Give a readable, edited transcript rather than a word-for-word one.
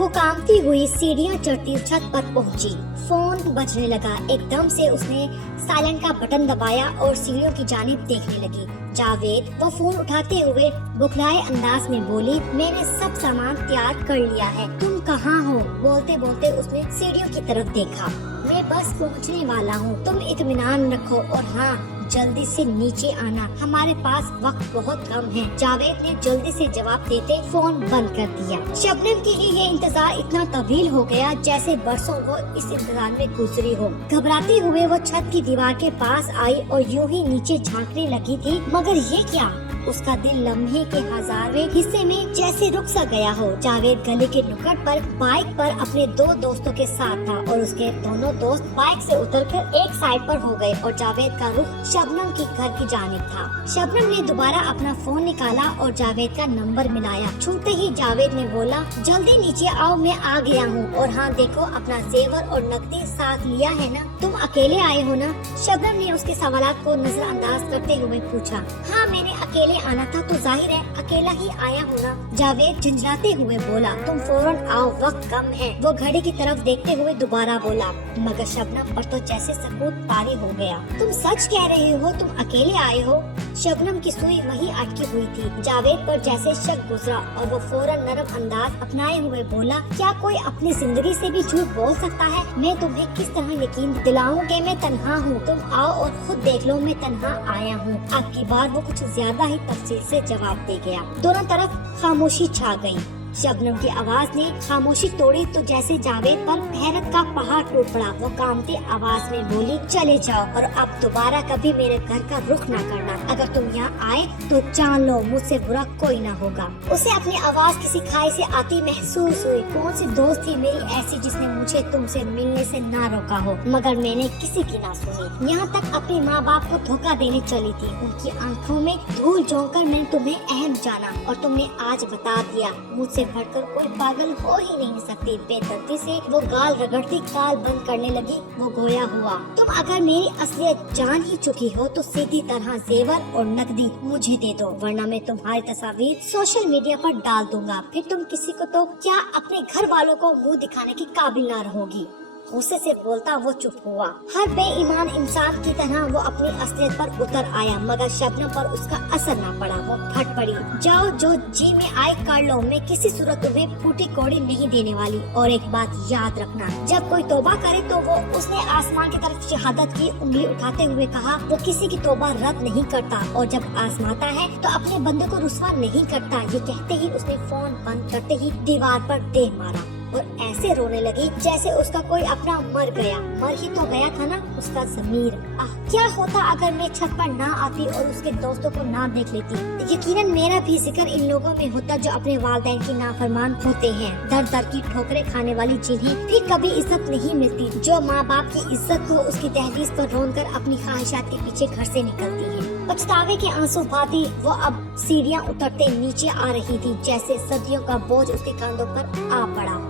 वो कांपती हुई सीढ़ियाँ चढ़ती छत पर पहुंची। फोन बजने लगा। एकदम से उसने साइलेंट का बटन दबाया और सीढ़ियों की जानिब देखने लगी। जावेद वो फोन उठाते हुए बुखलाए अंदाज में बोली, मैंने सब सामान तैयार कर लिया है, तुम कहाँ हो? बोलते बोलते उसने सीढ़ियों की तरफ देखा। मैं बस पहुँचने वाला हूँ, तुम इत्मीनान रखो और हाँ, जल्दी से नीचे आना, हमारे पास वक्त बहुत कम है। जावेद ने जल्दी से जवाब देते फोन बंद कर दिया। शबनम के लिए ये इंतजार इतना तवील हो गया जैसे बरसों वो इस इंतजार में गुजरी हो। घबराते हुए वो छत की दीवार के पास आई और यूं ही नीचे झांकने लगी थी, मगर ये क्या? उसका दिल लम्हे के हजारवें हिस्से में जैसे रुक सा गया हो। जावेद गली के नुक्कड़ पर बाइक पर अपने दो दोस्तों के साथ था और उसके दोनों दोस्त बाइक से उतरकर एक साइड पर हो गए और जावेद का रुख शबनम की घर की जानिब था। शबनम ने दोबारा अपना फोन निकाला और जावेद का नंबर मिलाया। छूते ही जावेद ने बोला, जल्दी नीचे आओ, मैं आ गया हूँ। और हाँ देखो, अपना जेवर और नकदी साथ लिया है ना? तुम अकेले आए हो ना? शबनम ने उसके सवालात को नजरअंदाज करते हुए पूछा। हाँ, मैंने अकेले आना था तो जाहिर है अकेला ही आया हूँ ना? जावेद झंझलाते हुए बोला, तुम फौरन आओ, वक्त कम है। वो घड़ी की तरफ देखते हुए दोबारा बोला, मगर शबनम पर तो जैसे सबूत तारी हो गया। तुम सच कह रहे हो, तुम अकेले आए हो? शबनम की सुई वही अटकी हुई थी। जावेद पर जैसे शक गुजरा और वो फौरन नरम अंदाज अपनाए हुए बोला, क्या कोई अपनी जिंदगी से भी झूठ बोल सकता है? मैं तुम्हें किस तरह यकीन दिलाऊं कि मैं तन्हा हूँ? तुम आओ और खुद देख लो, मैं तन्हा आया हूँ। अब की बार वो कुछ ज्यादा ही तफसील से जवाब दे गया। दोनों तरफ खामोशी छा गई। शबनम की आवाज ने खामोशी तोड़ी तो जैसे जावेद पर हैरत का पहाड़ टूट पड़ा। वो कांपती आवाज में बोली, चले जाओ और अब दोबारा कभी मेरे घर का रुख ना करना। अगर तुम यहाँ आए तो जान लो, मुझसे बुरा कोई ना होगा। उसे अपनी आवाज किसी खाई से आती महसूस हुई। कौन सी दोस्त थी मेरी ऐसी जिसने मुझे तुमसे मिलने से ना रोका हो? मगर मैंने किसी की ना सुनी। यहाँ तक अपने माँ बाप को धोखा देने चली थी। उनकी आंखों में धूल झोंक कर मैंने तुम्हें अहम जाना और तुमने आज बता दिया। मुझसे बढ़कर कोई पागल हो ही नहीं सकती। बेदर्दी से वो गाल रगड़ती काल बंद करने लगी। वो गोया हुआ, तुम अगर मेरी असलियत जान ही चुकी हो तो सीधी तरह जेवर और नकदी मुझे दे दो, वरना मैं तुम्हारी तस्वीर सोशल मीडिया पर डाल दूंगा। फिर तुम किसी को तो क्या अपने घर वालों को मुंह दिखाने की काबिल ना रहोगी। गुस्से से बोलता वो चुप हुआ। हर बेईमान इंसान की तरह वो अपनी असलियत पर उतर आया, मगर शबनम पर उसका असर ना पड़ा। वो फट पड़ी, जाओ जो जी में आए कर लो, मैं किसी सूरत तुम्हें फूटी कौड़ी नहीं देने वाली। और एक बात याद रखना, जब कोई तौबा करे तो वो उसने आसमान की तरफ शहादत की उंगली उठाते हुए कहा, वो किसी की तौबा रद्द नहीं करता और जब आजमाता है तो अपने बंदे को रुस्वा नहीं करता। ये कहते ही उसने फोन बंद करते ही दीवार पर देह मारा और ऐसे रोने लगी जैसे उसका कोई अपना मर गया। मर ही तो गया था ना उसका ज़मीर। क्या होता अगर मैं छत पर ना आती और उसके दोस्तों को ना देख लेती? यकीनन मेरा भी जिक्र इन लोगों में होता जो अपने वालिदैन की नाफरमान होते हैं, दर दर की ठोकरें खाने वाली, जिन्हें भी कभी इज्जत नहीं मिलती, जो माँ बाप की इज्जत को उसकी दहलीज पर रोन कर अपनी ख्वाहिशात के पीछे घर से निकलती है। पछतावे के आंसू बहाती वो अब सीढ़ियाँ उतरते नीचे आ रही थी, जैसे सदियों का बोझ उसके कंधों पर आ पड़ा हो।